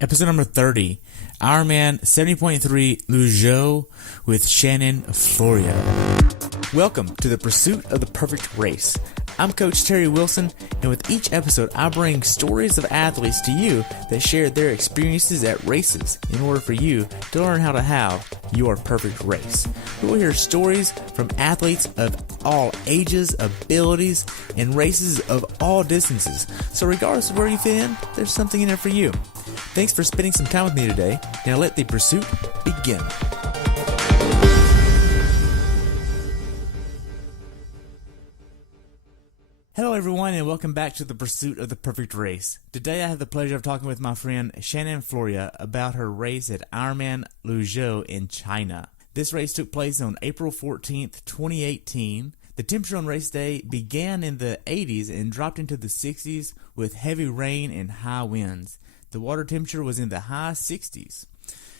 Episode number 30, Ironman 70.3 Liuzhou with Shannon Florea. Welcome to the pursuit of the perfect race. I'm Coach Terry Wilson, and with each episode, I bring stories of athletes to you that share their experiences at races in order for you to learn how to have your perfect race. We will hear stories from athletes of all ages, abilities, and races of all distances. So regardless of where you fit in, there's something in there for you. Thanks for spending some time with me today. Now let the pursuit begin. Hello everyone, and welcome back to the pursuit of the perfect race. Today I have the pleasure of talking with my friend Shannon Florea about her race at Ironman Liuzhou in China. This race took place on April 14th, 2018. The temperature on race day began in the 80s and dropped into the 60s with heavy rain and high winds. The water temperature was in the high 60s.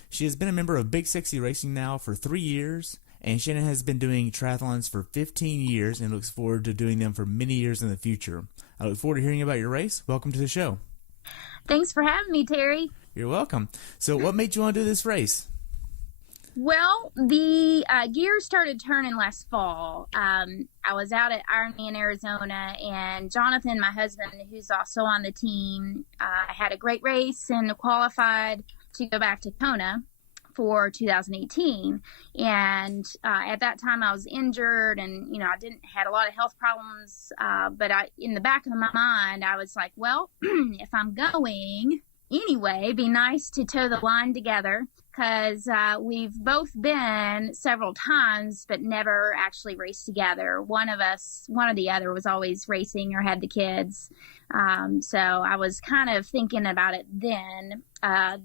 She has been a member of Big Sexy Racing now for 3 years. And Shannon has been doing triathlons for 15 years and looks forward to doing them for many years in the future. I look forward to hearing about your race. Welcome to the show. Thanks for having me, Terry. You're welcome. So what made you want to do this race? Well, the gears started turning last fall. I was out at Ironman, Arizona, and Jonathan, my husband, who's also on the team, had a great race and qualified to go back to Kona for 2018, and at that time I was injured, and I had a lot of health problems, but in the back of my mind I was like, well, if I'm going anyway, it'd be nice to toe the line together, because we've both been several times but never actually raced together. One of the other was always racing or had the kids, so I was kind of thinking about it then.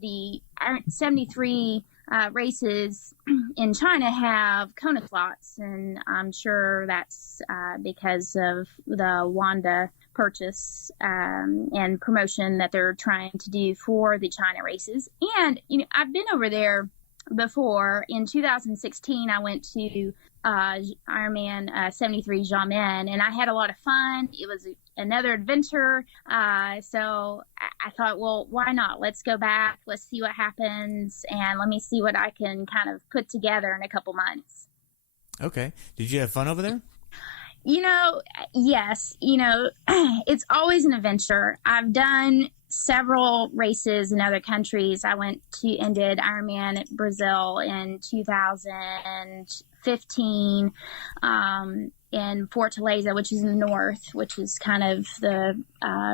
The 73 races in China have Kona slots, and I'm sure that's because of the Wanda purchase and promotion that they're trying to do for the China races. And I've been over there before. In 2016, I went to Ironman 73 Xiamen, and I had a lot of fun. It was another adventure. So I thought, well, why not? Let's go back. Let's see what happens, and let me see what I can kind of put together in a couple months. Okay. Did you have fun over there? Yes. It's always an adventure. I've done several races in other countries. I went to and did Ironman at Brazil in 2015 in Fortaleza, which is in the north, which is kind of the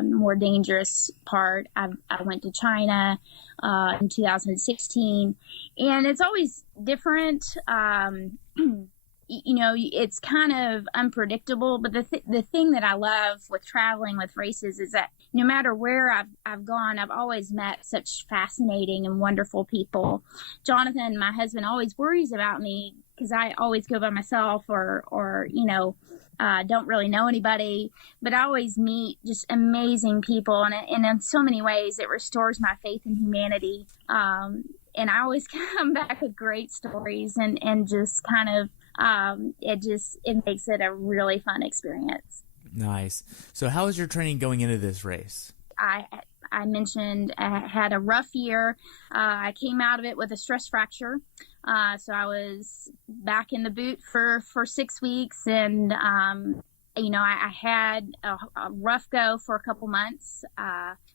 more dangerous part. I went to China in 2016, and it's always different. It's kind of unpredictable, but the thing that I love with traveling with races is that no matter where I've gone, I've always met such fascinating and wonderful people. Jonathan, my husband, always worries about me because I always go by myself or don't really know anybody, but I always meet just amazing people, and in so many ways it restores my faith in humanity. And I always come back with great stories, and just kind of it makes it a really fun experience. Nice. So how was your training going into this race? I mentioned I had a rough year. I came out of it with a stress fracture. So I was back in the boot for 6 weeks, and I had a rough go for a couple months,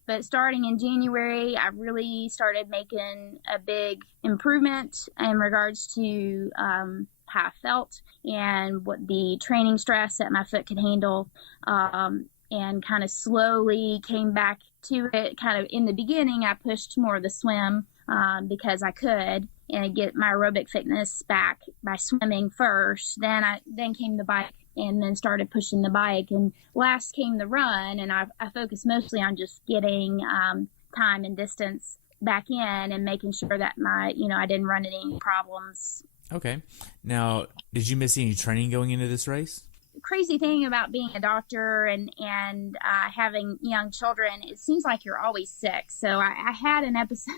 but starting in January, I really started making a big improvement in regards to how I felt and what the training stress that my foot could handle, and kind of slowly came back to it. Kind of in the beginning, I pushed more of the swim because I could, and get my aerobic fitness back by swimming first. Then came the bike, and then started pushing the bike, and last came the run. And I focused mostly on just getting time and distance back in, and making sure that I didn't run into any problems. Okay. Now, did you miss any training going into this race? Crazy thing about being a doctor and having young children, it seems like you're always sick. So I had an episode,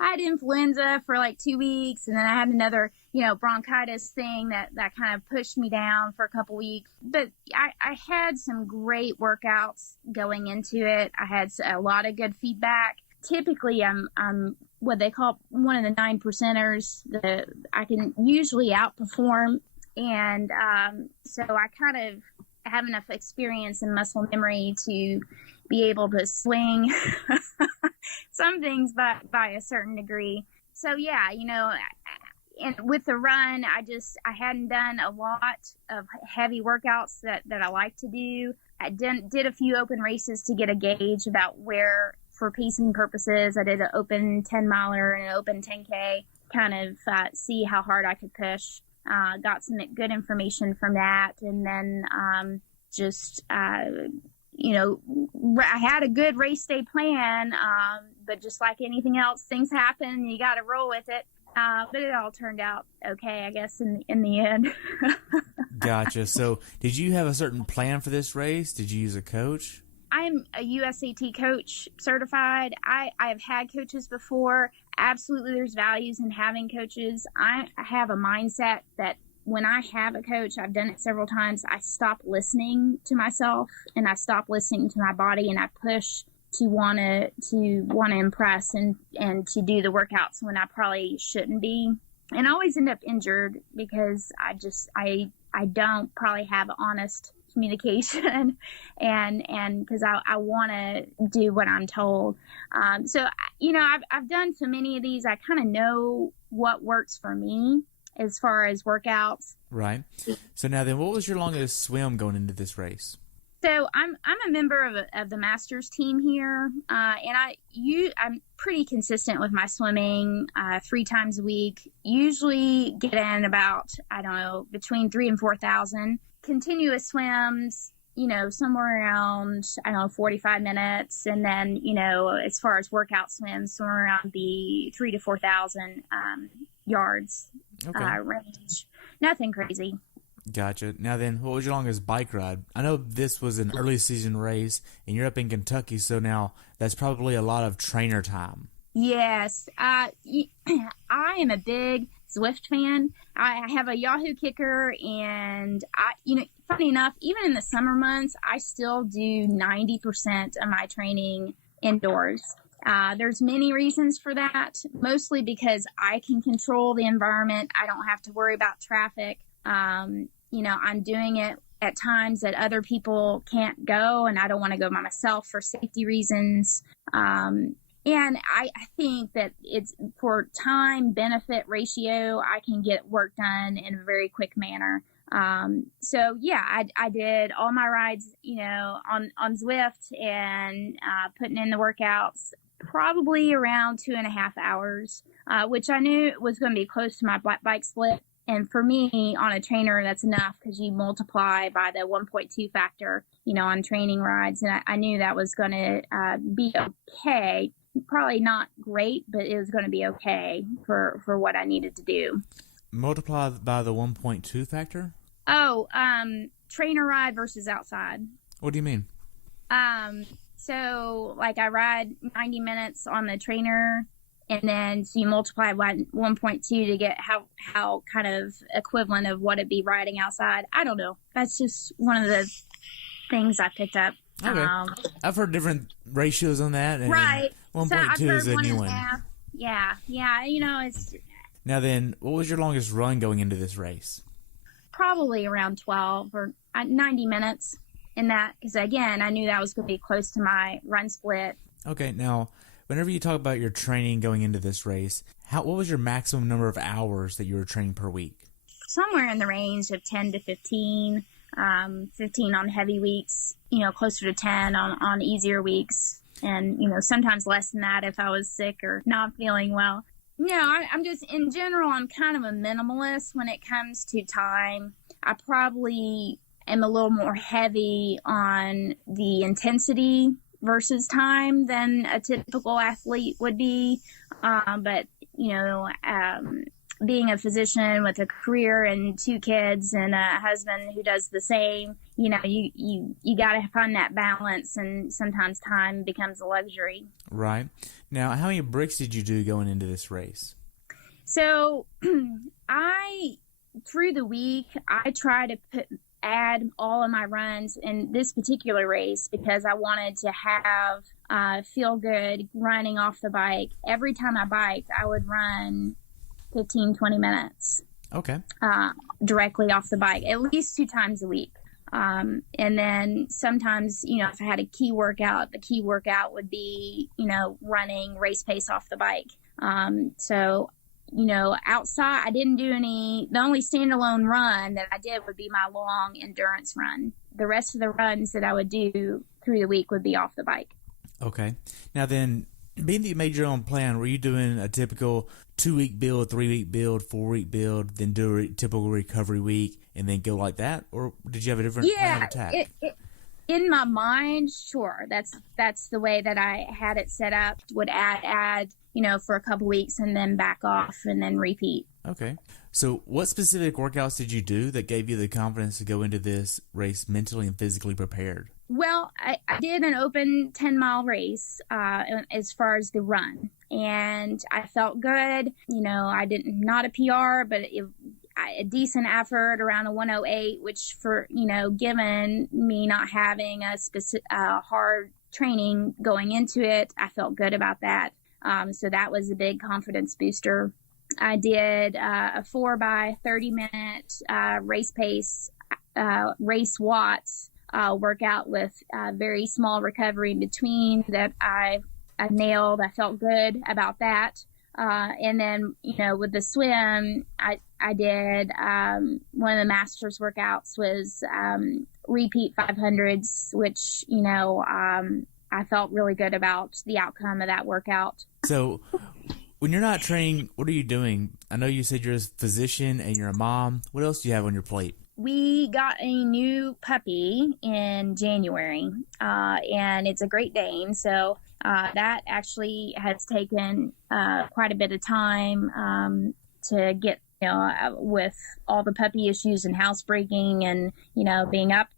I had influenza for like 2 weeks, and then I had another, bronchitis thing that kind of pushed me down for a couple weeks. But I had some great workouts going into it. I had a lot of good feedback. typically I'm what they call one of the 9 percenters. I can usually outperform, and so I kind of have enough experience and muscle memory to be able to swing some things by a certain degree. So yeah, and with the run, I hadn't done a lot of heavy workouts that I like to do. I did a few open races to get a gauge about where, for pacing purposes. I did an open 10 miler and an open 10K, kind of see how hard I could push. Got some good information from that. And then I had a good race day plan, but just like anything else, things happen. You got to roll with it. But it all turned out okay, I guess, in the end. Gotcha. So did you have a certain plan for this race? Did you use a coach? I'm a USAT coach certified. I have had coaches before. Absolutely, there's values in having coaches. I have a mindset that when I have a coach, I've done it several times, I stop listening to myself and I stop listening to my body, and I push to want to impress and to do the workouts when I probably shouldn't be. And I always end up injured because I don't probably have honest communication and because I want to do what I'm told. So, I've done so many of these. I kind of know what works for me as far as workouts. Right. So now then, what was your longest swim going into this race? So I'm a member of the Masters team here, and I'm pretty consistent with my swimming 3 times a week. Usually get in about, between 3,000 and 4,000 continuous swims. Somewhere around 45 minutes, and then as far as workout swims, somewhere around the 3,000 to 4,000 yards range. Nothing crazy. Gotcha. Now then, what was your longest bike ride? I know this was an early season race, and you're up in Kentucky, so now that's probably a lot of trainer time. Yes. I am a big Zwift fan. I have a Yahoo kicker, and funny enough, even in the summer months, I still do 90% of my training indoors. There's many reasons for that, mostly because I can control the environment. I don't have to worry about traffic. I'm doing it at times that other people can't go, and I don't want to go by myself for safety reasons. And I think that it's for time benefit ratio, I can get work done in a very quick manner. So yeah, I did all my rides, on Zwift and, putting in the workouts probably around 2.5 hours, which I knew was going to be close to my bike split. And for me, on a trainer, that's enough because you multiply by the 1.2 factor, on training rides. And I knew that was going to be okay. Probably not great, but it was going to be okay for what I needed to do. Multiply by the 1.2 factor? Oh, trainer ride versus outside. What do you mean? So like I ride 90 minutes on the trainer, and then so you multiply by 1.2 to get how kind of equivalent of what it'd be riding outside. I don't know. That's just one of the things I picked up. Okay. I've heard different ratios on that. And right. 1.2 is a new one. Yeah. It's... Now then, what was your longest run going into this race? Probably around 12 or 90 minutes in that, because again, I knew that was going to be close to my run split. Okay. Now, whenever you talk about your training going into this race, what was your maximum number of hours that you were training per week? Somewhere in the range of 10 to 15, 15 on heavy weeks, closer to 10 on easier weeks. And, sometimes less than that if I was sick or not feeling well. I'm just, in general, I'm kind of a minimalist when it comes to time. I probably am a little more heavy on the intensity versus time than a typical athlete would be. But being a physician with a career and 2 kids and a husband who does the same, you got to find that balance, and sometimes time becomes a luxury. Right. Now, how many bricks did you do going into this race? So through the week, I try to add all of my runs in this particular race because I wanted to have feel good running off the bike. Every time I biked, I would run 15, 20 minutes. Okay. Directly off the bike, at least 2 times a week. And then sometimes, if I had a key workout, the key workout would be, running race pace off the bike. So, outside, I didn't do the only standalone run that I did would be my long endurance run. The rest of the runs that I would do through the week would be off the bike. Okay. Now then, being that you made your own plan, were you doing a typical 2-week build, 3-week build, 4-week build, then do a typical recovery week, and then go like that? Or did you have a different plan of attack? In my mind, sure. That's the way that I had it set up. Would add, for a couple weeks and then back off and then repeat. Okay. So what specific workouts did you do that gave you the confidence to go into this race mentally and physically prepared? Well, I did an open 10-mile race as far as the run, and I felt good. I didn't, not a PR, but a decent effort around a 108, which for, given me not having a specific hard training going into it, I felt good about that. So that was a big confidence booster. I did a 4 by 30 minute race pace, race watts workout with very small recovery in between that I nailed. I felt good about that. And then, with the swim, I did one of the master's workouts was repeat 500s, which, I felt really good about the outcome of that workout. So when you're not training, what are you doing? I know you said you're a physician and you're a mom. What else do you have on your plate? We got a new puppy in January, and it's a Great Dane. So that actually has taken quite a bit of time to get, with all the puppy issues and housebreaking and, being up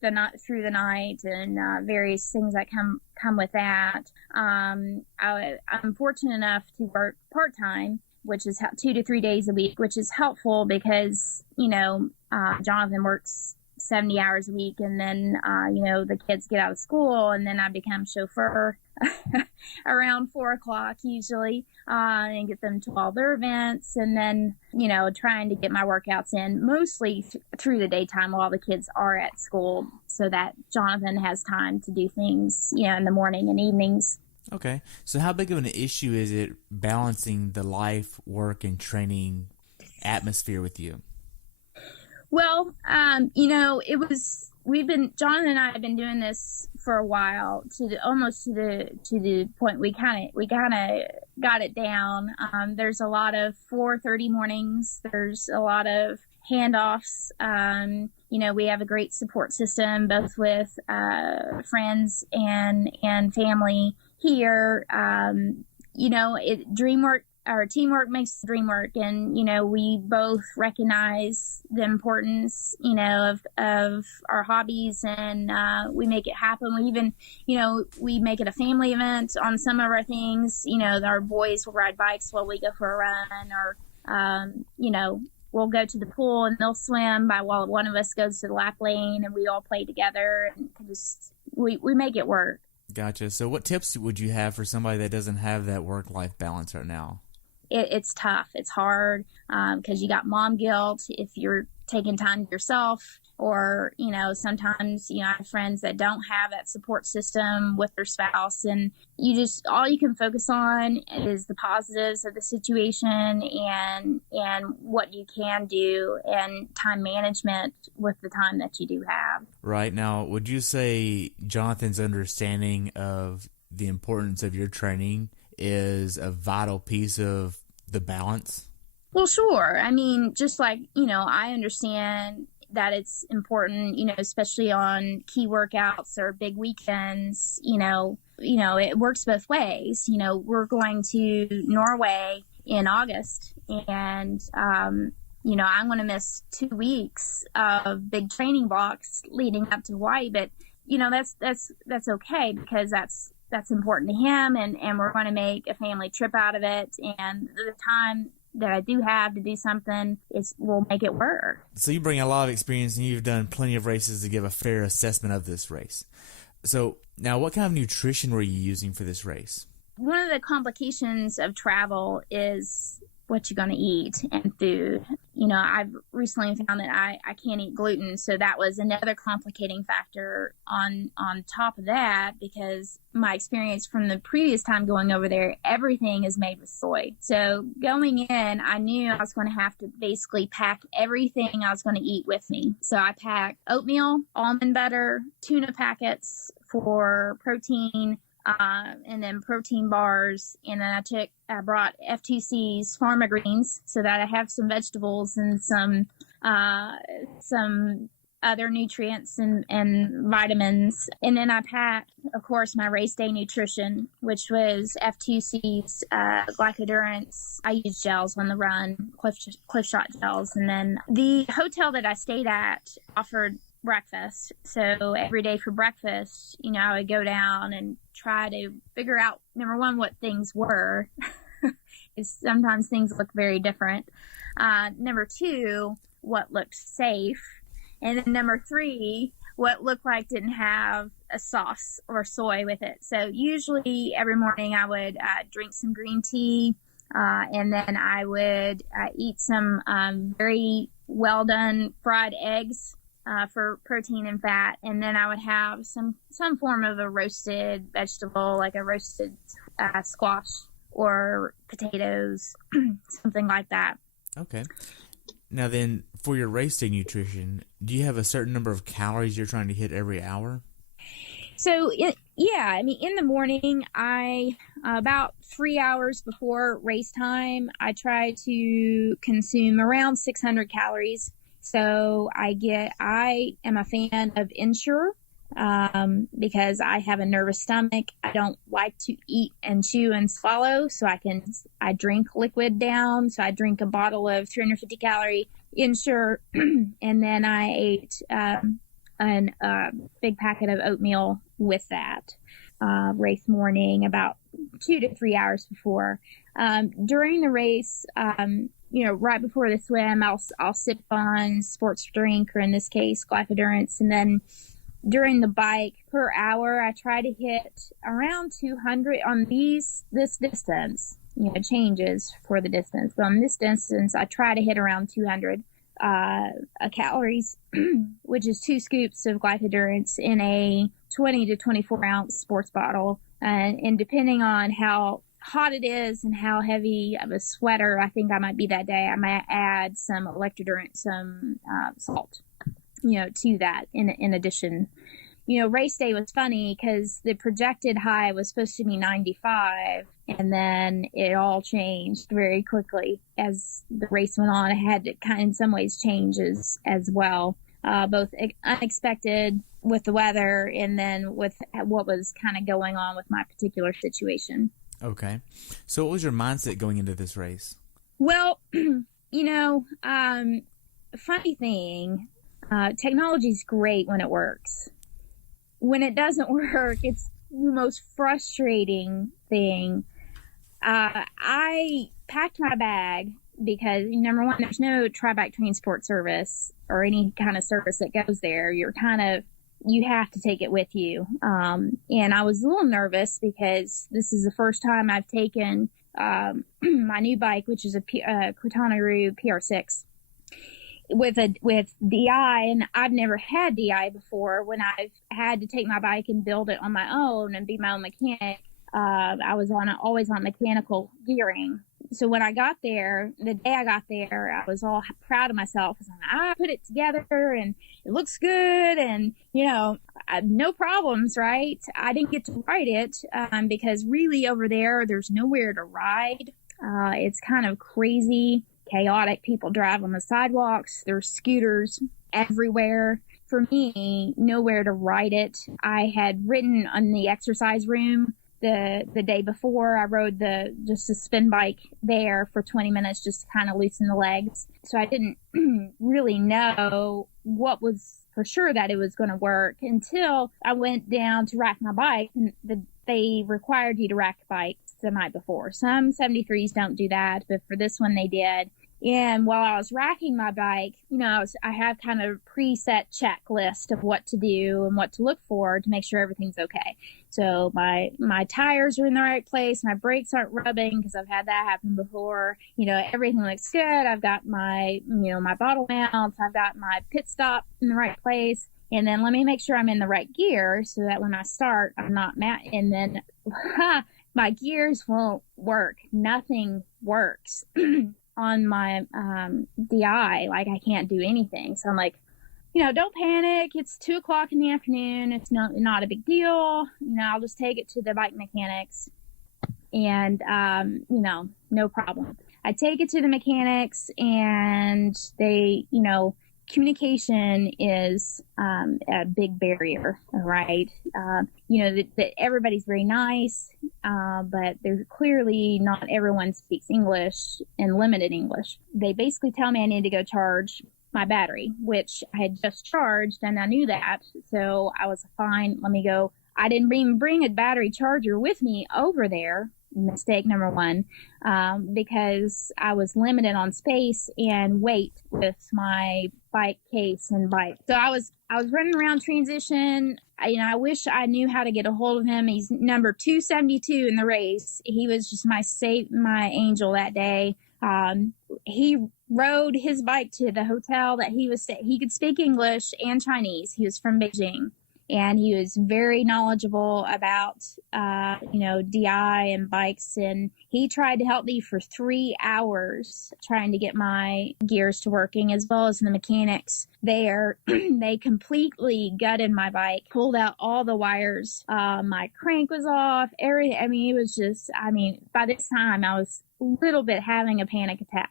through the night and various things that come with that. I'm fortunate enough to work part-time, which is 2 to 3 days a week, which is helpful because, Jonathan works 70 hours a week, and then, the kids get out of school, and then I become chauffeur around 4 o'clock usually, and get them to all their events, and then, trying to get my workouts in mostly through the daytime while the kids are at school so that Jonathan has time to do things, in the morning and evenings. Okay. So how big of an issue is it balancing the life, work, and training atmosphere with you? Well, Jonathan and I have been doing this for a while almost to the point we kind of got it down. There's a lot of 4:30 mornings. There's a lot of handoffs. We have a great support system, both with friends and family here. Teamwork makes the dream work, and we both recognize the importance of our hobbies, and we make it happen. We even we make it a family event on some of our things. Our boys will ride bikes while we go for a run, or we'll go to the pool and they'll swim while one of us goes to the lap lane, and we all play together, and we make it work. Gotcha. So what tips would you have for somebody that doesn't have that work-life balance right now? It's tough. It's hard because you got mom guilt if you're taking time to yourself, or, sometimes, I have friends that don't have that support system with their spouse, and all you can focus on is the positives of the situation and what you can do and time management with the time that you do have. Right. Now, would you say Jonathan's understanding of the importance of your training is a vital piece of the balance? Well, sure. I mean, just like, I understand that it's important, especially on key workouts or big weekends, it works both ways. We're going to Norway in August, and, I'm going to miss 2 weeks of big training blocks leading up to Hawaii, but, that's okay because that's important to him, and we're going to make a family trip out of it, and the time that I do have to do something we'll make it work. So you bring a lot of experience, and you've done plenty of races to give a fair assessment of this race. So now what kind of nutrition were you using for this race? One of the complications of travel is what you're going to eat and food. You know, I've recently found that I can't eat gluten, so that was another complicating factor on top of that, because my experience from the previous time going over there, everything is made with soy. So going in, I knew I was going to have to basically pack everything I was going to eat with me. So I packed oatmeal, almond butter, tuna packets for protein, and then protein bars, and then I brought FTC's Pharma Greens so that I have some vegetables and some other nutrients and vitamins. And then I packed, of course, my race day nutrition, which was FTC's glycodurance. I used gels on the run, Cliff Shot gels. And then the hotel that I stayed at offered breakfast. So every day for breakfast, you know, I would go down and try to figure out, number one, what things were. Because sometimes things look very different. Number two, what looked safe. And then number three, what looked like didn't have a sauce or soy with it. So usually every morning I would drink some green tea, and then I would eat some very well done fried eggs for protein and fat, and then I would have some form of a roasted vegetable, like a roasted squash or potatoes, something like that. Okay. Now then, for your race day nutrition, do you have a certain number of calories you're trying to hit every hour? So, I mean, in the morning, about 3 hours before race time, I try to consume around 600 calories. So I am a fan of Ensure, because I have a nervous stomach. I don't like to eat and chew and swallow, so I drink liquid down. So I drink a bottle of 350 calorie Ensure, and then I ate a big packet of oatmeal with that race morning, about 2 to 3 hours before. During the race, right before the swim, I'll sip on sports drink, or in this case, glycodurance. And then during the bike, per hour, I try to hit around 200 on this distance. It changes for the distance, but on this distance, I try to hit around 200 calories, which is 2 scoops of glycodurance in a 20 to 24 ounce sports bottle. And depending on how hot it is and how heavy of a sweater I think I might be that day, I might add some electrodurant, some salt, to that in addition. Race day was funny because the projected high was supposed to be 95, and then it all changed very quickly as the race went on. It had to kind of in some ways change as well, both unexpected with the weather and then with what was kind of going on with my particular situation. Okay. So what was your mindset going into this race? Well, funny thing, technology's great when it works. When it doesn't work, it's the most frustrating thing. I packed my bag because, number one, there's no tri-bike transport service or any kind of service that goes there. You have to take it with you. And I was a little nervous because this is the first time I've taken my new bike, which is a Quintana PR6, with DI, and I've never had DI before. When I've had to take my bike and build it on my own and be my own mechanic, I was always on mechanical gearing. So when I got there, the day I got there, I was all proud of myself. I put it together and it looks good, and no problems, right? I didn't get to ride it because really over there's nowhere to ride. It's kind of crazy, chaotic. People drive on the sidewalks. There's scooters everywhere. For me, nowhere to ride it. I had ridden on the exercise room the day before. I rode just a spin bike there for 20 minutes just to kind of loosen the legs. So I didn't really know what was for sure that it was going to work until I went down to rack my bike, and they required you to rack bikes the night before. Some 73s don't do that, but for this one they did. And while I was racking my bike, I have kind of a preset checklist of what to do and what to look for to make sure everything's okay. So my tires are in the right place. My brakes aren't rubbing because I've had that happen before. Everything looks good. I've got my, my bottle mounts. I've got my pit stop in the right place. And then let me make sure I'm in the right gear so that when I start, I'm not mad. And then my gears won't work. Nothing works. On my DI, like I can't do anything. So I'm like, don't panic. It's 2:00 in the afternoon. It's not a big deal. I'll just take it to the bike mechanics and, no problem. I take it to the mechanics and they, communication is a big barrier, right? That everybody's very nice, but there's clearly not everyone speaks English and limited English. They basically tell me I need to go charge my battery, which I had just charged, and I knew that. So I was fine. Let me go. I didn't even bring a battery charger with me over there. Mistake number one, because I was limited on space and weight with my bike case and bike. So I was running around transition. I wish I knew how to get a hold of him. He's number 272 in the race. He was just my angel that day. He rode his bike to the hotel that he could speak English and Chinese. He was from Beijing. And he was very knowledgeable about, DI and bikes. And he tried to help me for 3 hours trying to get my gears to working, as well as the mechanics there. They completely gutted my bike, pulled out all the wires. My crank was off. It was just, by this time I was a little bit having a panic attack,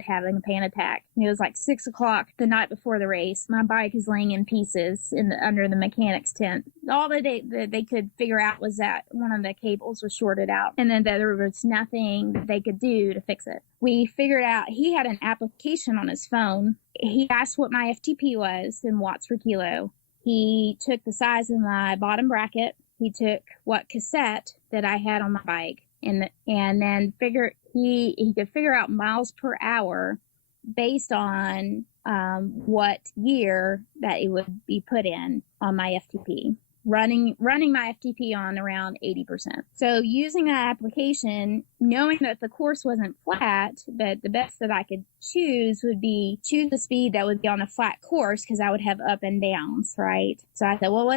having a panic attack. It was like 6:00 the night before the race. My bike is laying in pieces under the mechanics tent. All that they could figure out was that one of the cables was shorted out, and then there was nothing that they could do to fix it. We figured out he had an application on his phone. He asked what my FTP was in watts per kilo. He took the size of my bottom bracket. He took what cassette that I had on my bike. And then he could figure out miles per hour based on what gear that it would be put in on my FTP. Running my FTP on around 80%. So using that application, knowing that the course wasn't flat, but the best that I could choose would be choose the speed that would be on a flat course because I would have up and downs, right? So I thought, well,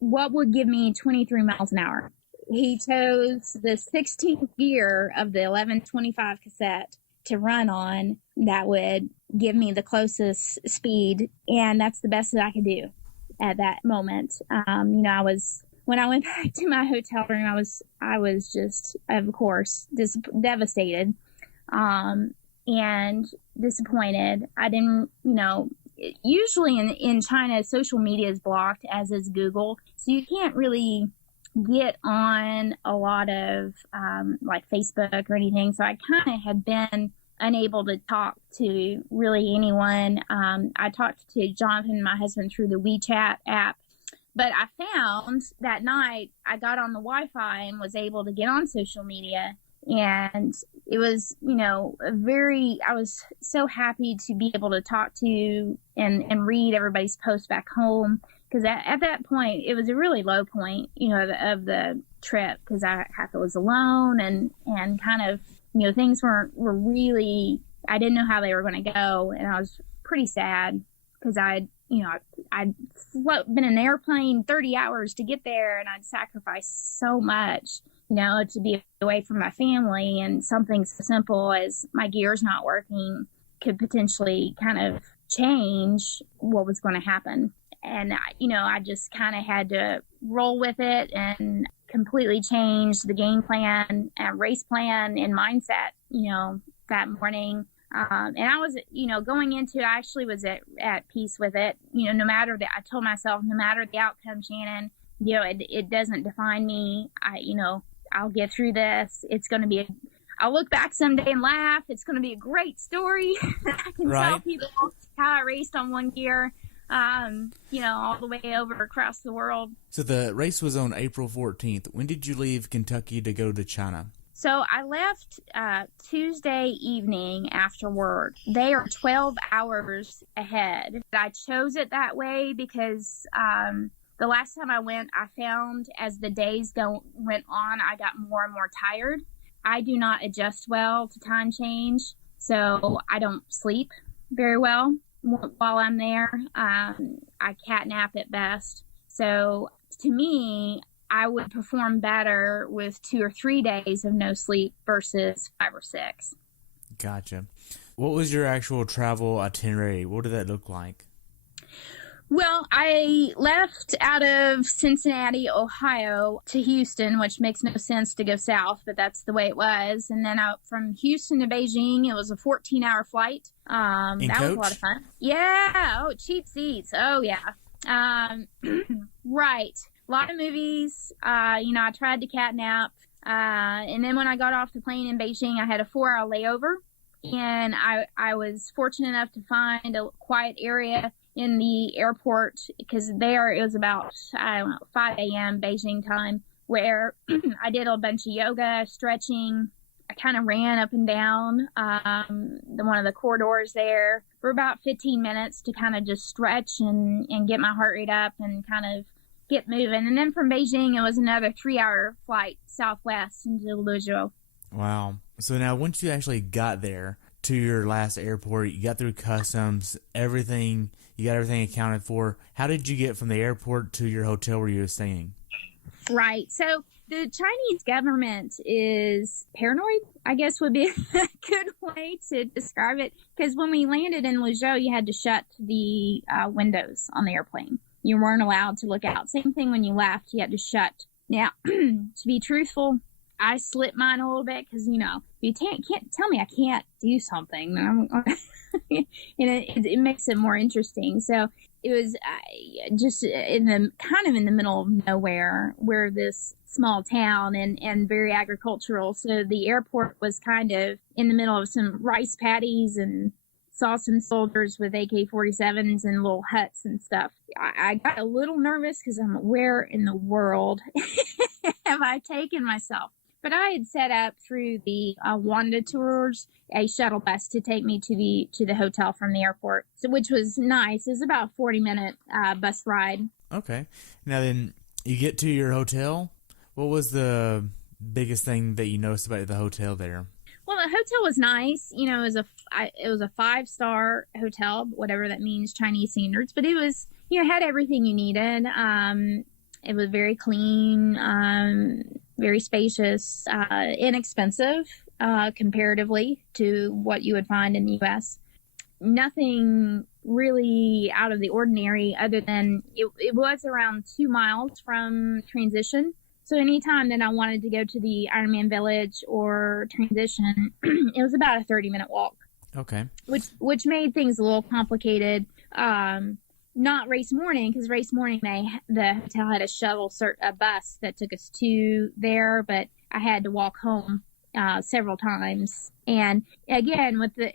what would give me 23 miles an hour? He chose the 16th gear of the 1125 cassette to run on that would give me the closest speed, and that's the best that I could do at that moment. When I went back to my hotel room, I was just, of course, devastated and disappointed. I didn't, usually in China, social media is blocked, as is Google, so you can't really get on a lot of like Facebook or anything. So I kind of had been unable to talk to really anyone. I talked to Jonathan, my husband, through the WeChat app, but I found that night I got on the Wi-Fi and was able to get on social media. And it was, I was so happy to be able to talk to and read everybody's posts back home. Because at that point, it was a really low point, of the trip, because I was alone and kind of, things were really, I didn't know how they were going to go. And I was pretty sad because I'd been in an airplane 30 hours to get there, and I'd sacrificed so much, to be away from my family, and something so simple as my gear's not working could potentially kind of change what was going to happen. And, I just kind of had to roll with it and completely change the game plan and race plan and mindset, that morning. And I was, going into it, I actually was at peace with it. No matter I told myself, no matter the outcome, Shannon, it doesn't define me. I'll get through this. It's going to be I'll look back someday and laugh. It's going to be a great story. I can tell people how I raced on one gear. All the way over across the world. So the race was on April 14th. When did you leave Kentucky to go to China? So I left Tuesday evening after work. They are 12 hours ahead. I chose it that way because the last time I went, I found as the days went on, I got more and more tired. I do not adjust well to time change, so I don't sleep very well while I'm there. I catnap at best. So to me, I would perform better with 2 or 3 days of no sleep versus 5 or 6. Gotcha. What was your actual travel itinerary? What did that look like? Well, I left out of Cincinnati, Ohio to Houston, which makes no sense to go south, but that's the way it was. And then out from Houston to Beijing, it was a 14-hour flight. That was a lot of fun. Yeah. Oh, cheap seats. Oh, yeah. Right. A lot of movies. I tried to catnap. And then when I got off the plane in Beijing, I had a 4-hour layover. And I was fortunate enough to find a quiet area in the airport because it was about, 5 a.m. Beijing time, where I did a bunch of yoga, stretching. I kind of ran up and down one of the corridors there for about 15 minutes to kind of just stretch and get my heart rate up and kind of get moving. And then from Beijing, it was another 3-hour flight southwest into Liuzhou. Wow. So now once you actually got there to your last airport, you got through customs, you got everything accounted for. How did you get from the airport to your hotel where you were staying? Right. So the Chinese government is paranoid, I guess would be a good way to describe it. Because when we landed in Liuzhou, you had to shut the windows on the airplane. You weren't allowed to look out. Same thing when you left, you had to shut. Now, to be truthful, I slipped mine a little bit because, you can't tell me I can't do something. It makes it more interesting. So it was just in the middle of nowhere, where this small town and very agricultural. So the airport was kind of in the middle of some rice paddies, and saw some soldiers with AK-47s and little huts and stuff. I got a little nervous because I'm where in the world have I taken myself? But I had set up through the Wanda Tours a shuttle bus to take me to the hotel from the airport, which was nice. It was about a 40-minute bus ride. Okay. Now then, you get to your hotel. What was the biggest thing that you noticed about the hotel there? Well, the hotel was nice. It was a 5-star hotel, whatever that means, Chinese standards. But it was, had everything you needed. It was very clean, very spacious, inexpensive comparatively to what you would find in the U.S. Nothing really out of the ordinary, other than it was around 2 miles from transition. So anytime that I wanted to go to the Ironman Village or transition, it was about a 30-minute walk. Okay. Which made things a little complicated. Not race morning, because race morning the hotel had a bus that took us to there, but I had to walk home several times. And again, with the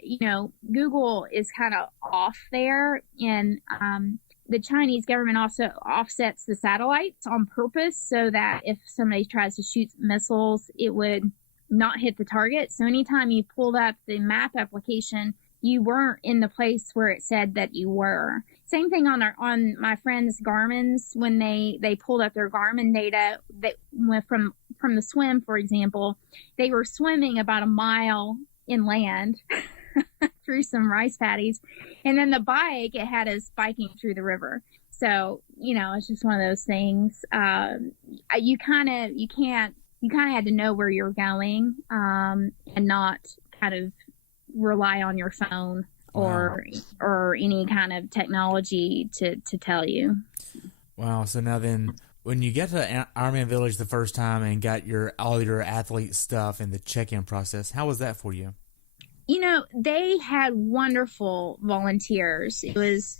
Google is kind of off there, and the Chinese government also offsets the satellites on purpose so that if somebody tries to shoot missiles, it would not hit the target. So anytime you pulled up the map application, you weren't in the place where it said that you were. Same thing on my friends' Garmin's. When they pulled up their Garmin data, that went from the swim, for example, they were swimming about a mile inland through some rice paddies, and then the bike, it had us biking through the river. So it's just one of those things. You kind of had to know where you're going, and not kind of rely on your phone or any kind of technology to tell you. Wow. So now then, when you get to Ironman Village the first time and got all your athlete stuff and the check-in process, how was that for you? They had wonderful volunteers. It was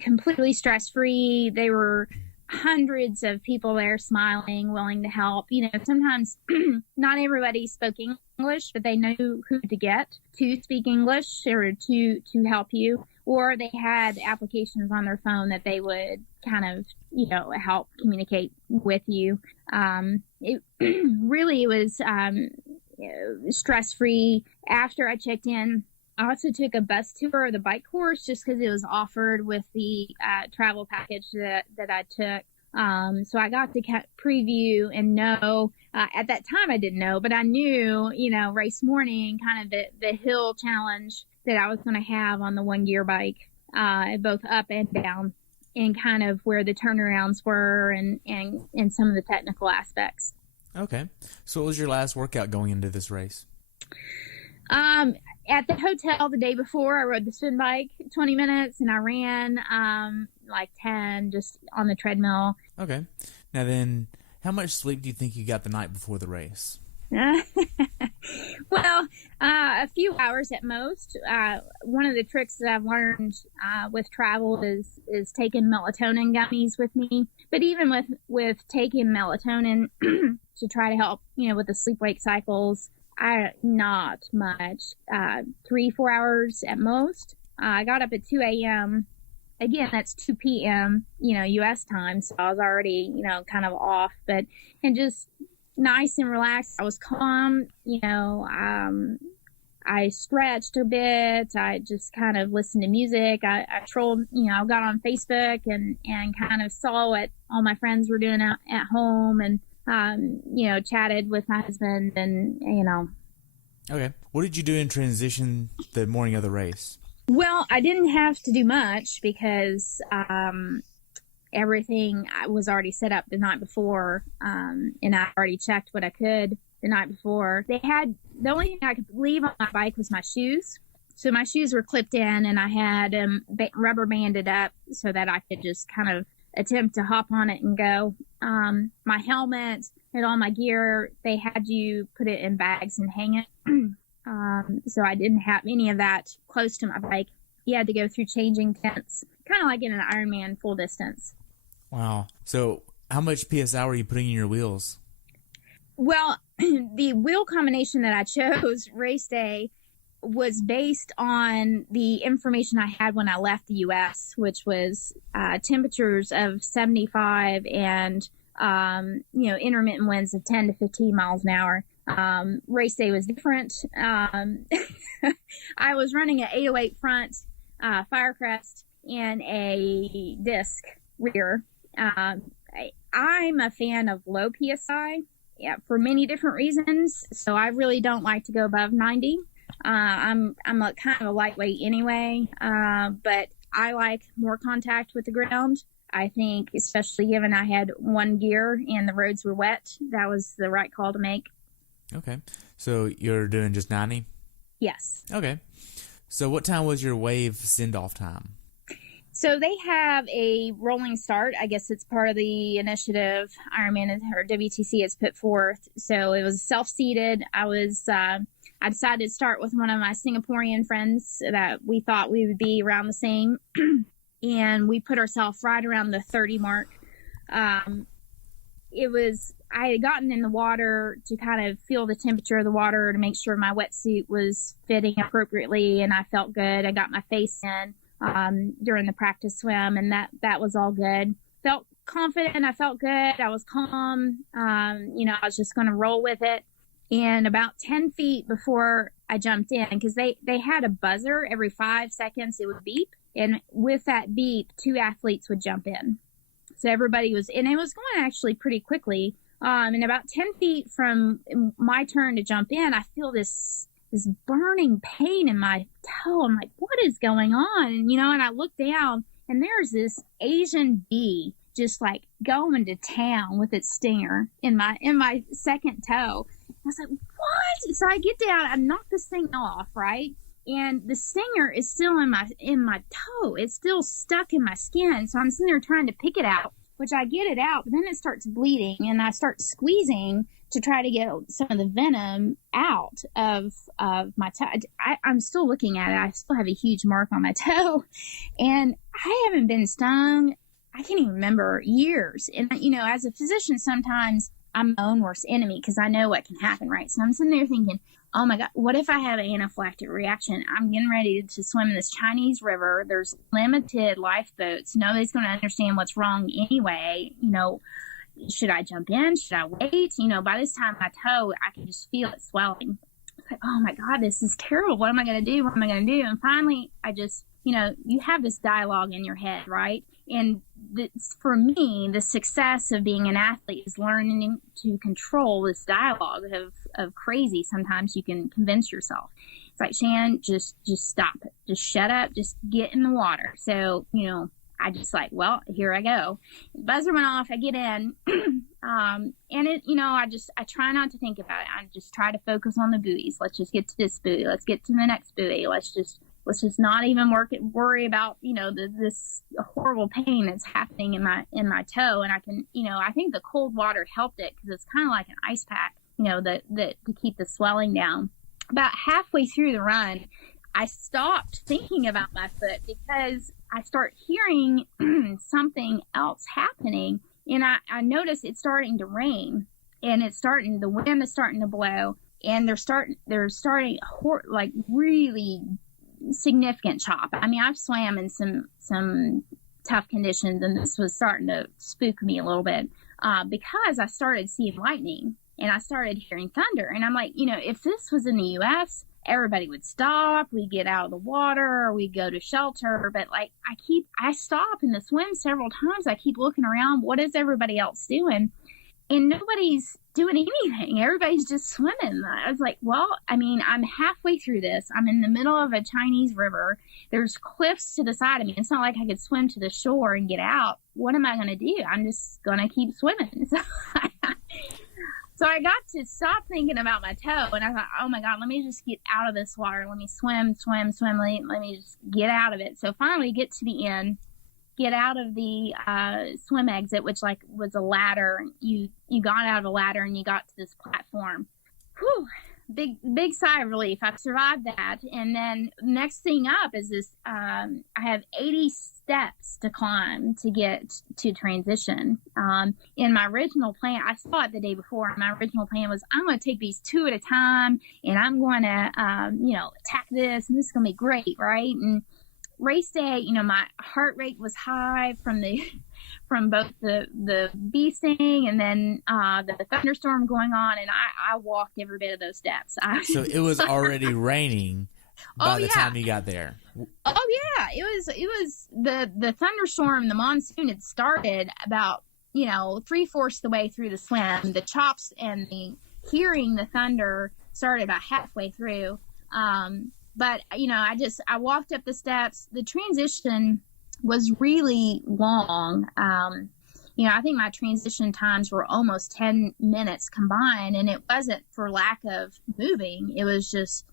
completely stress-free. They were hundreds of people there smiling, willing to help. Sometimes not everybody spoke English, but they knew who to get to speak English or to help you. or they had applications on their phone that they would kind of, help communicate with you. It really was stress-free. After I checked in, I also took a bus tour of the bike course just because it was offered with the travel package that I took. So I got to preview and know, at that time I didn't know, but I knew, race morning, kind of the hill challenge that I was going to have on the 1-gear bike, both up and down, and kind of where the turnarounds were and some of the technical aspects. Okay. So what was your last workout going into this race? At the hotel the day before, I rode the spin bike 20 minutes and I ran like 10 just on the treadmill. Okay. Now then, how much sleep do you think you got the night before the race? Well, a few hours at most. One of the tricks that I've learned with travel is taking melatonin gummies with me. But even with taking melatonin to try to help, with the sleep-wake cycles, not much. 3-4 hours at most. I got up at 2 a.m. Again, that's 2 p.m., U.S. time. So I was already, kind of off, and just nice and relaxed. I was calm, I stretched a bit. I just kind of listened to music. I trolled, I got on Facebook and kind of saw what all my friends were doing out at home and, chatted with my husband and. Okay. What did you do in transition the morning of the race? Well, I didn't have to do much because everything was already set up the night before, and I already checked what I could the night before. The only thing I could leave on my bike was my shoes. So my shoes were clipped in, and I had them rubber banded up so that I could just kind of attempt to hop on it and go. My helmet and all my gear, they had you put it in bags and hang it. So I didn't have any of that close to my bike. You had to go through changing tents, kind of like in an Ironman full distance. Wow. So how much PSI were you putting in your wheels? Well, the wheel combination that I chose race day was based on the information I had when I left the U.S., which was temperatures of 75 and, intermittent winds of 10 to 15 miles an hour. Race day was different. I was running an 808 front, Firecrest, and a disc rear. I'm a fan of low PSI, for many different reasons. So I really don't like to go above 90. I'm a kind of a lightweight anyway, but I like more contact with the ground. I think, especially given I had 1 gear and the roads were wet, that was the right call to make. Okay. So you're doing just 90? Yes. Okay. So what time was your wave send-off time? So they have a rolling start. I guess it's part of the initiative Ironman or WTC has put forth. So it was self-seated. I decided to start with one of my Singaporean friends that we thought we would be around the same. And we put ourselves right around the 30 mark. I had gotten in the water to kind of feel the temperature of the water to make sure my wetsuit was fitting appropriately and I felt good. I got my face in during the practice swim, and that was all good. Felt confident. I felt good. I was calm. I was just going to roll with it. And about 10 feet before I jumped in, because they had a buzzer every 5 seconds, it would beep. And with that beep, 2 athletes would jump in. So everybody was, and it was going actually pretty quickly. And about 10 feet from my turn to jump in, I feel this burning pain in my toe. I'm like, what is going on? And, and I look down and there's this Asian bee just like going to town with its stinger in my second toe. I was like, what? So I get down, I knock this thing off, right? And the stinger is still in my toe. It's still stuck in my skin. So I'm sitting there trying to pick it out, which I get it out, but then it starts bleeding and I start squeezing to try to get some of the venom out of my toe. I'm still looking at it. I still have a huge mark on my toe, and I haven't been stung. I can't even remember years. And, as a physician, sometimes I'm my own worst enemy because I know what can happen, right? So I'm sitting there thinking, oh my God, what if I have an anaphylactic reaction? I'm getting ready to swim in this Chinese river. There's limited lifeboats. Nobody's going to understand what's wrong anyway. Should I jump in? Should I wait? By this time, my toe, I can just feel it swelling. It's like, oh my God, this is terrible. What am I going to do? What am I going to do? And finally, I just, you have this dialogue in your head, right? And for me, the success of being an athlete is learning to control this dialogue of crazy. Sometimes you can convince yourself. It's like, Shan, just stop it. Just shut up. Just get in the water. So, I just like, well, here I go. Buzzer went off. I get in. And it, I try not to think about it. I just try to focus on the buoys. Let's just get to this buoy. Let's get to the next buoy. Let's just not even worry about, this horrible pain that's happening in my toe. And I can, I think the cold water helped it because it's kind of like an ice pack, that to keep the swelling down. About halfway through the run, I stopped thinking about my foot because I start hearing something else happening. And I notice it's starting to rain, and the wind is starting to blow, and they're starting like really significant chop. I mean, I've swam in some tough conditions, and this was starting to spook me a little bit because I started seeing lightning and I started hearing thunder. And I'm like, if this was in the U.S., everybody would stop. We get out of the water, we go to shelter. But like, I stop in the swim several times. I keep looking around. What is everybody else doing? And nobody's doing anything. Everybody's just swimming. I was like, well, I mean, I'm halfway through this. I'm in the middle of a Chinese river. There's cliffs to the side of me. It's not like I could swim to the shore and get out. What am I going to do? I'm just going to keep swimming. So I got to stop thinking about my toe, and I thought, oh my God, let me just get out of this water. Let me swim. Let me just get out of it. So finally get to the end, get out of the swim exit, which like was a ladder. You got out of a ladder and you got to this platform. Whew, big sigh of relief. I've survived that. And then next thing up is this, I have 80 steps to climb to get to transition. In my original plan, I saw it the day before. My original plan was, I'm going to take these 2 at a time, and I'm going to, attack this, and this is going to be great, right? And race day, my heart rate was high from both the beasting and then the thunderstorm going on, and I walked every bit of those steps. So it was already raining by the time you got there. Oh yeah, it was the thunderstorm, the monsoon had started about 3/4 the way through the swim. The chops and the hearing the thunder started about halfway through. But I walked up the steps. The transition was really long. I think my transition times were almost 10 minutes combined, and it wasn't for lack of moving. It was just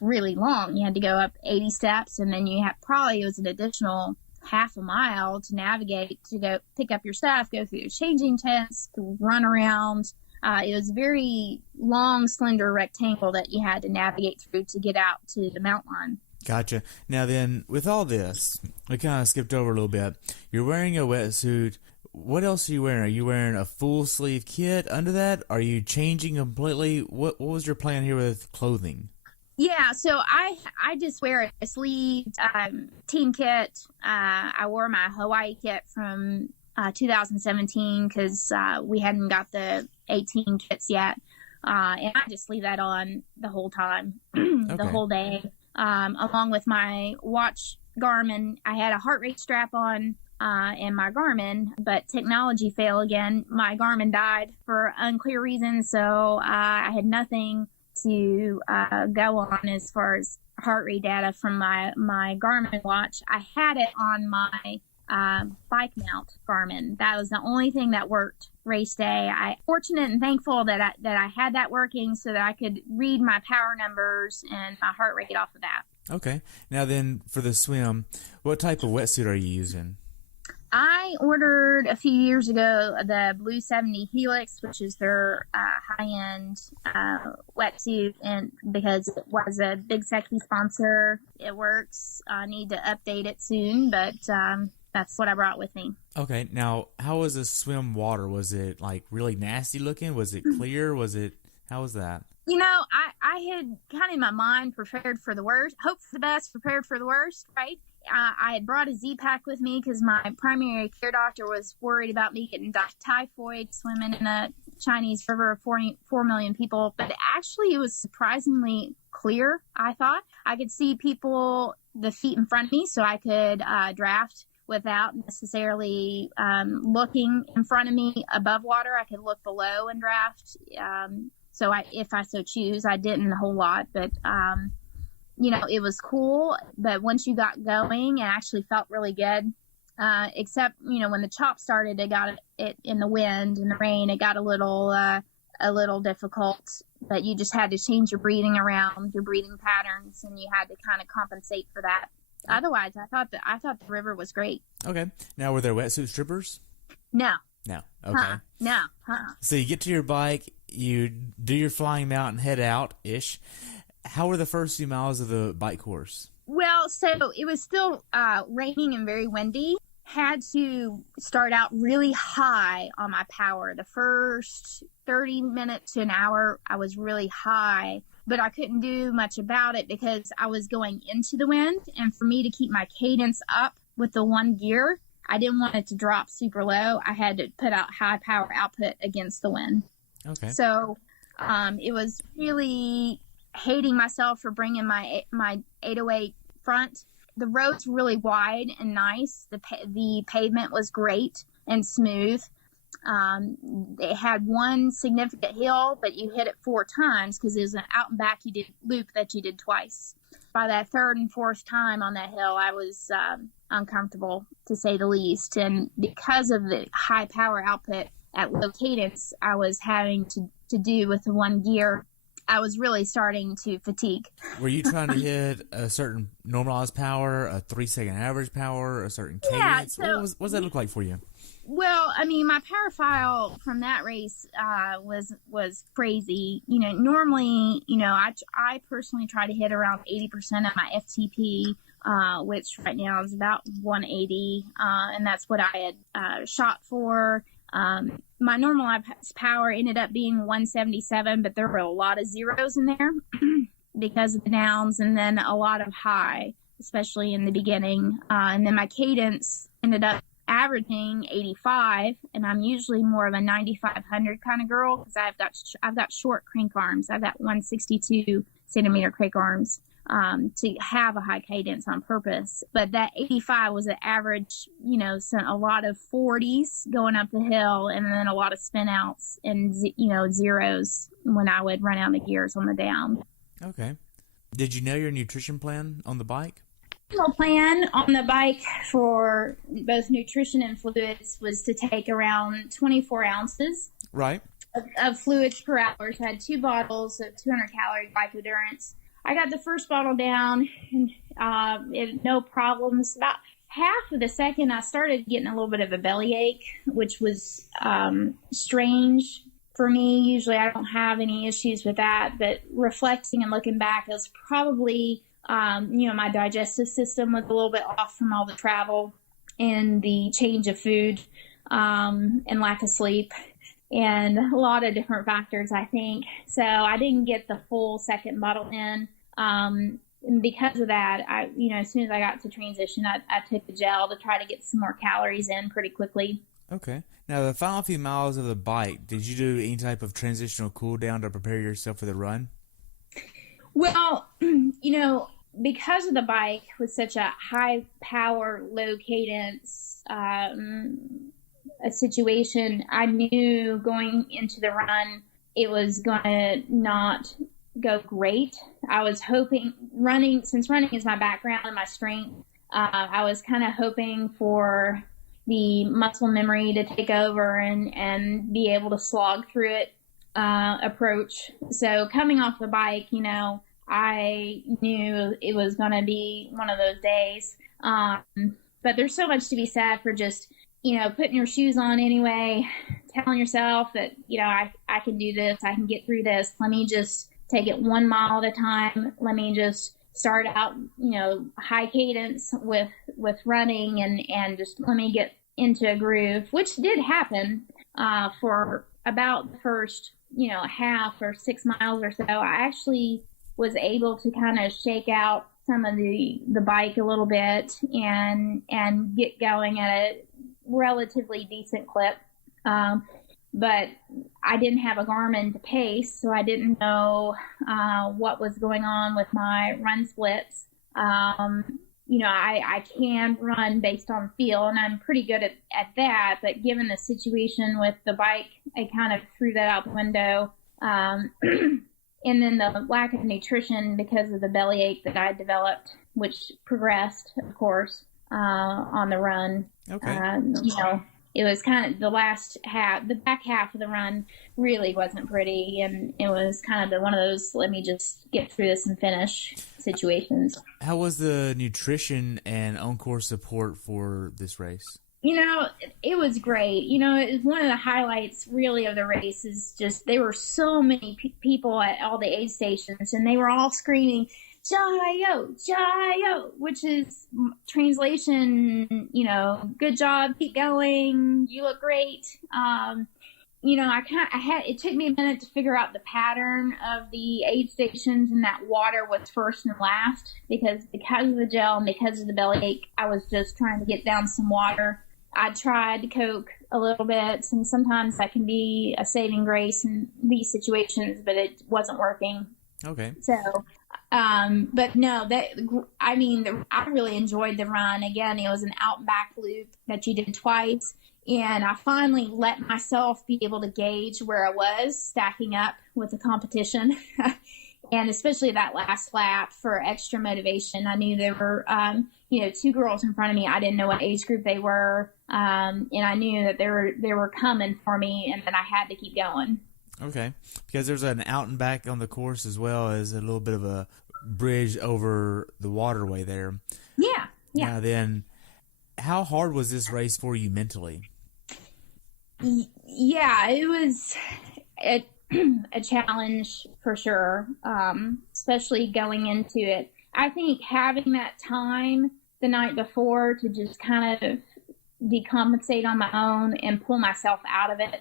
really long. You had to go up 80 steps, and then it was an additional half a mile to navigate, to go pick up your stuff, go through the changing tents, to run around. It was a very long, slender rectangle that you had to navigate through to get out to the mountain line. Gotcha. Now then, with all this, we kind of skipped over a little bit. You're wearing a wetsuit. What else are you wearing? Are you wearing a full sleeve kit under that? Are you changing completely? What was your plan here with clothing? Yeah, so I just wear a sleeved team kit. I wore my Hawaii kit from 2017 because we hadn't got the 18 kits yet. And I just leave that on the whole time, the whole day. Along with my watch Garmin, I had a heart rate strap on and my Garmin, but technology failed again. My Garmin died for unclear reasons, so I had nothing to go on as far as heart rate data from my Garmin watch. I had it on my bike mount Garmin. That was the only thing that worked race day. I fortunate and thankful that I had that working so that I could read my power numbers and my heart rate off of that. Okay. Now then, for the swim, what type of wetsuit are you using? I ordered a few years ago the Blue 70 Helix, which is their high-end wetsuit, and because it was a Big Sexy sponsor, it works. I need to update it soon, but that's what I brought with me. Okay. Now, how was the swim water? Was it like really nasty looking? Was it clear? How was that? I had kind of in my mind prepared for the worst, hope for the best, prepared for the worst, right? I had brought a Z-Pack with me because my primary care doctor was worried about me getting typhoid swimming in a Chinese river of 4 million people. But actually, it was surprisingly clear, I thought. I could see the feet in front of me, so I could draft without necessarily looking in front of me above water. I could look below and draft. So if I so choose, I didn't a whole lot, but it was cool. But once you got going, it actually felt really good. Except, when the chop started, it got it in the wind and the rain, it got a little difficult, but you just had to change your breathing around, your breathing patterns, and you had to kind of compensate for that. Otherwise, I thought the river was great. Okay. Now, were there wetsuit strippers? No. No. Okay. No. So you get to your bike, you do your flying mount and head out-ish. How were the first few miles of the bike course? Well, so it was still raining and very windy. Had to start out really high on my power. The first 30 minutes to an hour, I was really high, but I couldn't do much about it because I was going into the wind. And for me to keep my cadence up with the one gear, I didn't want it to drop super low. I had to put out high power output against the wind. Okay. So it was really hating myself for bringing my 808 front. The road's really wide and nice. The pavement was great and smooth. It had one significant hill, but you hit it 4 times because it was an out and back loop that you did twice. By that third and fourth time on that hill, I was uncomfortable, to say the least. And because of the high power output at low cadence I was having to do with the one gear, I was really starting to fatigue. Were you trying to hit a certain normalized power, a 3-second average power, a certain cadence? Yeah, so, what does that look like for you? Well, I mean, my power file from that race was crazy. Normally, I personally try to hit around 80% of my FTP, which right now is about 180, and that's what I had shot for. My normalized power ended up being 177, but there were a lot of zeros in there because of the downs, and then a lot of high, especially in the beginning. And then my cadence ended up averaging 85, and I'm usually more of a 9,500 kind of girl because I've got short crank arms. I've got 162 centimeter crank arms. To have a high cadence on purpose. But that 85 was an average, a lot of 40s going up the hill and then a lot of spin outs and, zeros when I would run out of gears on the down. Okay. Did you know your nutrition plan on the bike? The plan on the bike for both nutrition and fluids was to take around 24 ounces. Right. Of fluids per hour. So I had 2 bottles of 200 calorie bike endurance. I got the first bottle down, and no problems. About half of the second, I started getting a little bit of a bellyache, which was strange for me. Usually I don't have any issues with that, but reflecting and looking back, it was probably, my digestive system was a little bit off from all the travel and the change of food and lack of sleep. And a lot of different factors, I think. So I didn't get the full second bottle in. And because of that, as soon as I got to transition, I took the gel to try to get some more calories in pretty quickly. Okay. Now, the final few miles of the bike, did you do any type of transitional cool down to prepare yourself for the run? Well, because of the bike with such a high power, low cadence, a situation, I knew going into the run it was going to not go great. I was hoping since running is my background and my strength, I was kind of hoping for the muscle memory to take over and be able to slog through it approach. So coming off the bike, I knew it was going to be one of those days. But there's so much to be said for just putting your shoes on anyway, telling yourself that, I can do this, I can get through this. Let me just take it 1 mile at a time. Let me just start out, high cadence with running and just let me get into a groove, which did happen for about the first half or 6 miles or so, I actually was able to kind of shake out some of the bike a little bit and get going at a relatively decent clip. But I didn't have a Garmin to pace, so I didn't know what was going on with my run splits. I can run based on feel, and I'm pretty good at that. But given the situation with the bike, I kind of threw that out the window. And then the lack of nutrition because of the bellyache that I developed, which progressed, of course, on the run. Okay. It was kind of the back half of the run really wasn't pretty, and it was kind of one of those, let me just get through this and finish situations. How was the nutrition and on-course support for this race? It was great. It was one of the highlights really of the race is just there were so many people at all the aid stations, and they were all screaming, "Jayo, Jayo," which is translation, good job, keep going, you look great. It took me a minute to figure out the pattern of the aid stations, and that water was first and last because of the gel and because of the bellyache, I was just trying to get down some water. I tried Coke a little bit, and sometimes that can be a saving grace in these situations, but it wasn't working. Okay. So, but no, I really enjoyed the run. Again, it was an out and back loop that you did twice. And I finally let myself be able to gauge where I was stacking up with the competition. And especially that last lap for extra motivation. I knew there were, 2 girls in front of me. I didn't know what age group they were. And I knew that they were coming for me and that I had to keep going. Okay. Because there's an out and back on the course as well as a little bit of a bridge over the waterway there. Yeah. Now then, how hard was this race for you mentally? Yeah, it was a challenge for sure, especially going into it. I think having that time the night before to just kind of decompensate on my own and pull myself out of it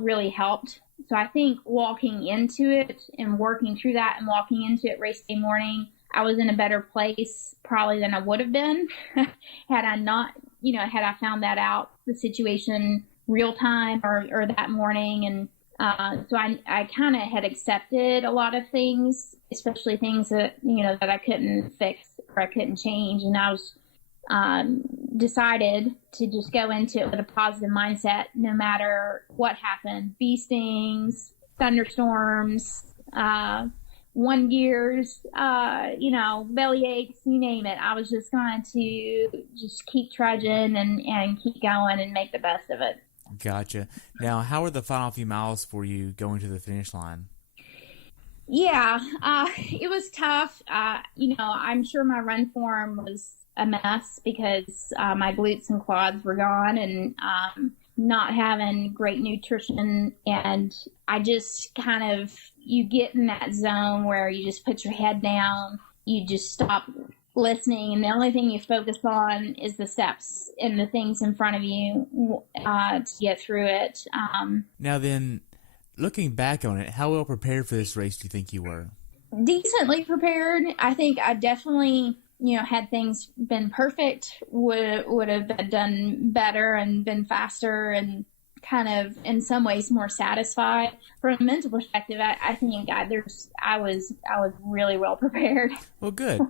really helped. So I think walking into it and working through that and walking into it race day morning, I was in a better place probably than I would have been had I found that out, the situation real time or that morning. And so I kind of had accepted a lot of things, especially things that, that I couldn't fix or I couldn't change. And I was decided to just go into it with a positive mindset, no matter what happened. Bee stings, thunderstorms, one gears, belly aches, you name it. I was just going to just keep trudging and keep going and make the best of it. Gotcha. Now, how were the final few miles for you going to the finish line? Yeah, it was tough. I'm sure my run form was a mess because my glutes and quads were gone and not having great nutrition. And I just kind of, you get in that zone where you just put your head down, you just stop listening, and the only thing you focus on is the steps and the things in front of you to get through it. Now then, looking back on it, how well prepared for this race do you think you were? Decently prepared. I think I definitely, had things been perfect, would have done better and been faster and kind of in some ways more satisfied. From a mental perspective, I think I was really well prepared. Well, good.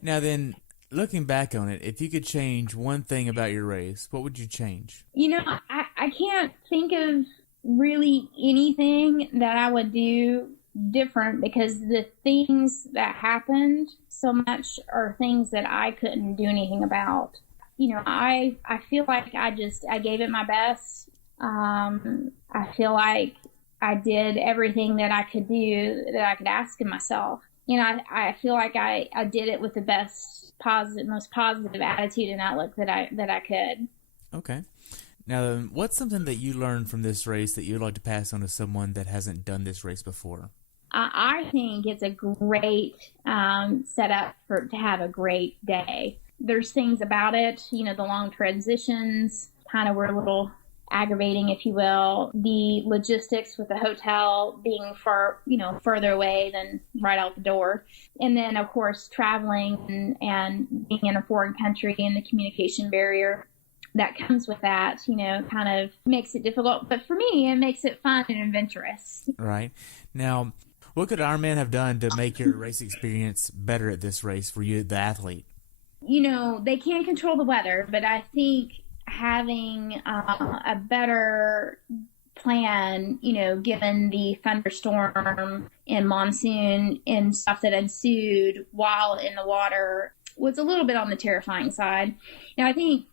Now then, looking back on it, if you could change one thing about your race, what would you change? I can't think of really anything that I would do different because the things that happened so much are things that I couldn't do anything about. I feel like I gave it my best. I feel like I did everything that I could do, that I could ask of myself. I feel like I did it with the most positive attitude and outlook that I could. Okay. Now, what's something that you learned from this race that you'd like to pass on to someone that hasn't done this race before? I think it's a great setup to have a great day. There's things about it, the long transitions kind of were a little aggravating, if you will, the logistics with the hotel being further away than right out the door. And then, of course, traveling and being in a foreign country and the communication barrier that comes with that, kind of makes it difficult. But for me, it makes it fun and adventurous. Right. Now, what could Ironman have done to make your race experience better at this race for you, the athlete? They can't control the weather, but I think having a better plan, given the thunderstorm and monsoon and stuff that ensued while in the water, was a little bit on the terrifying side. Now, I think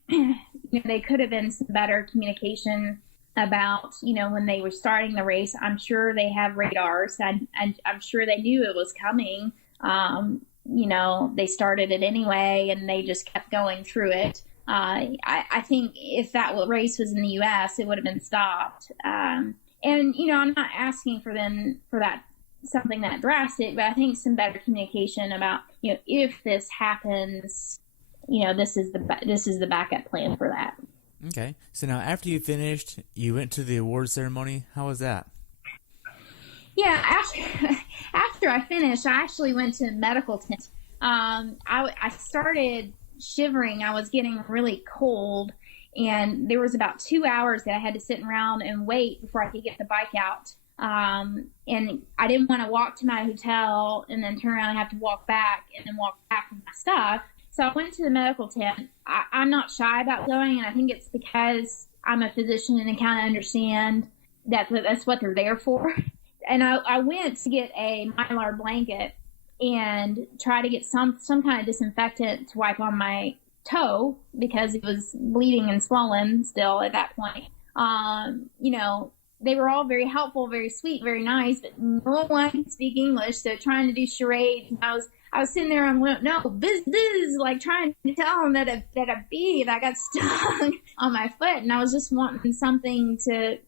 they could have been some better communication about, when they were starting the race. I'm sure they have radars, and I'm sure they knew it was coming. They started it anyway, and they just kept going through it. I think if that race was in the U.S., it would have been stopped. And, I'm not asking for them for that, something that drastic, but I think some better communication about, if this happens, this is the backup plan for that. Okay. So now after you finished, you went to the award ceremony. How was that? Yeah, after I finished, I actually went to a medical tent. I started shivering. I was getting really cold, and there was about 2 hours that I had to sit around and wait before I could get the bike out. And I didn't want to walk to my hotel and then turn around and have to walk back and then walk back with my stuff. So I went to the medical tent. I'm not shy about going, and I think it's because I'm a physician and kind of understand that that's what they're there for. And I went to get a Mylar blanket and try to get some kind of disinfectant to wipe on my toe because it was bleeding and swollen still at that point. They were all very helpful, very sweet, very nice, but no one could speak English. So trying to do charades, and I was sitting there and went, no, this is like trying to tell them that a bee that got stung on my foot, and I was just wanting something to,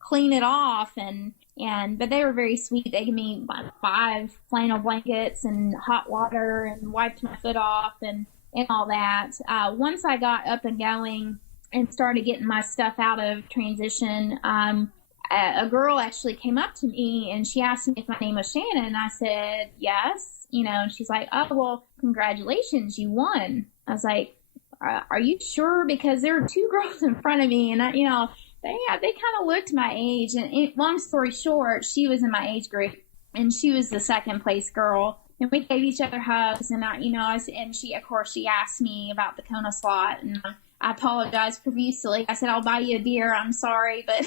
clean it off, but they were very sweet. They gave me 5 flannel blankets and hot water and wiped my foot off and all that. Once I got up and going and started getting my stuff out of transition, a girl actually came up to me and she asked me if my name was Shannon, and I said yes. And she's like, oh, well, congratulations, you won. I was like, are you sure? Because there were 2 girls in front of me, and they kind of looked my age. And long story short, she was in my age group, and she was the second place girl. And we gave each other hugs, and she asked me about the Kona slot, and I apologized profusely. I said, I'll buy you a beer. I'm sorry, but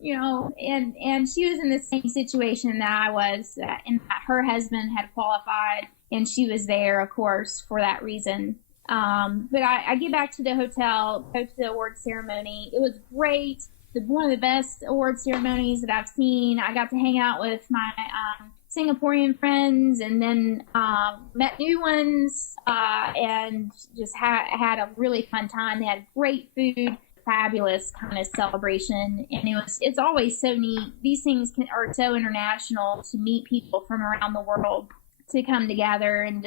and she was in the same situation that I was, and her husband had qualified, and she was there, of course, for that reason. But I get back to the hotel, go to the award ceremony. It was great. One of the best award ceremonies that I've seen. I got to hang out with my Singaporean friends, and then met new ones, and just had a really fun time. They had great food, fabulous kind of celebration, and it's always so neat. These things are so international, to meet people from around the world to come together and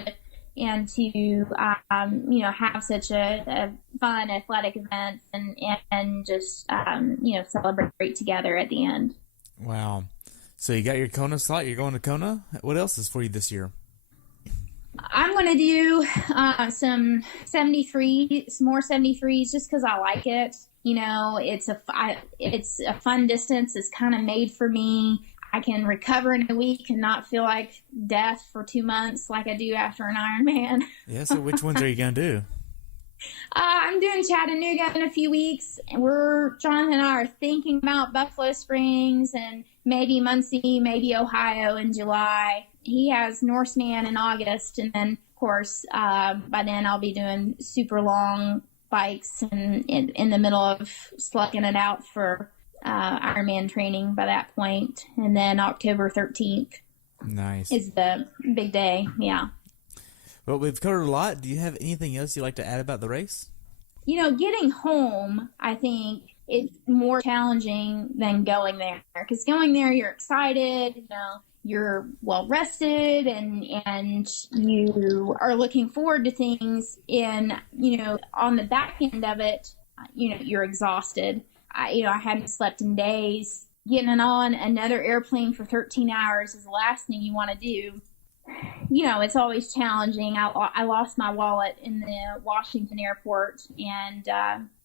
to have such a fun athletic event and just celebrate together at the end. Wow. So you got your Kona slot. You're going to Kona. What else is for you this year? I'm going to do some 73, some more 73s, just because I like it. It's a fun distance. It's kind of made for me. I can recover in a week and not feel like death for 2 months like I do after an Ironman. Yeah, so which ones are you going to do? I'm doing Chattanooga in a few weeks. Jonathan and I are thinking about Buffalo Springs and maybe Muncie, maybe Ohio in July. He has Norseman in August, and then, of course, by then I'll be doing super long bikes and in the middle of slugging it out for Ironman training by that point. And then October 13th is the big day. Yeah. Well, we've covered a lot. Do you have anything else you'd like to add about the race? Getting home, I think it's more challenging than going there, because going there, you're excited, you're well rested, and you are looking forward to things. And, on the back end of it, you're exhausted. I hadn't slept in days. Getting on another airplane for 13 hours is the last thing you want to do. It's always challenging. I lost my wallet in the Washington airport and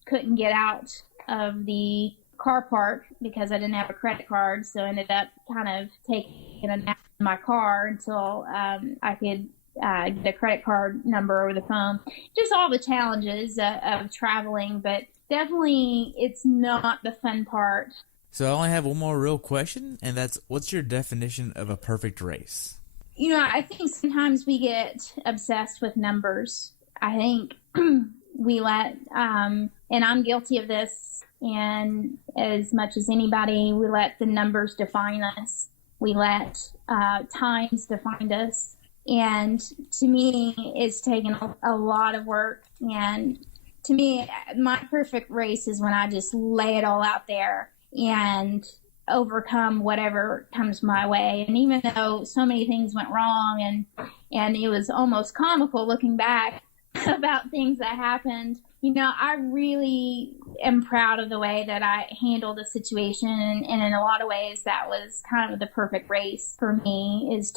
couldn't get out of the car park because I didn't have a credit card. So I ended up kind of taking a nap in my car until I could get a credit card number over the phone. Just all the challenges of traveling, but definitely it's not the fun part. So I only have one more real question, and that's, what's your definition of a perfect race? I think sometimes we get obsessed with numbers. I think we let, and I'm guilty of this, and as much as anybody, we let the numbers define us. We let times define us. And to me, it's taken a lot of work. And to me, my perfect race is when I just lay it all out there and overcome whatever comes my way. And even though so many things went wrong and it was almost comical looking back about things that happened, I really am proud of the way that I handled the situation. And in a lot of ways, that was kind of the perfect race for me, is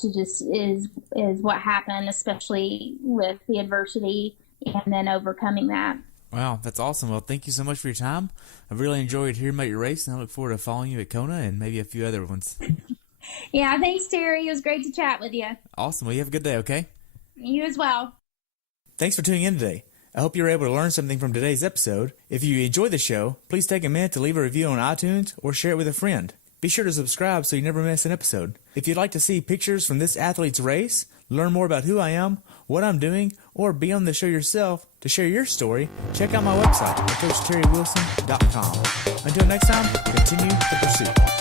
what happened, especially with the adversity and then overcoming that. Wow, that's awesome. Well, thank you so much for your time. I've really enjoyed hearing about your race, and I look forward to following you at Kona and maybe a few other ones. Yeah, thanks, Terry. It was great to chat with you. Awesome. Well, you have a good day, okay? You as well. Thanks for tuning in today. I hope you were able to learn something from today's episode. If you enjoyed the show, please take a minute to leave a review on iTunes or share it with a friend. Be sure to subscribe so you never miss an episode. If you'd like to see pictures from this athlete's race, learn more about who I am, what I'm doing, or be on the show yourself to share your story, check out my website at CoachTerryWilson.com. Until next time, continue the pursuit.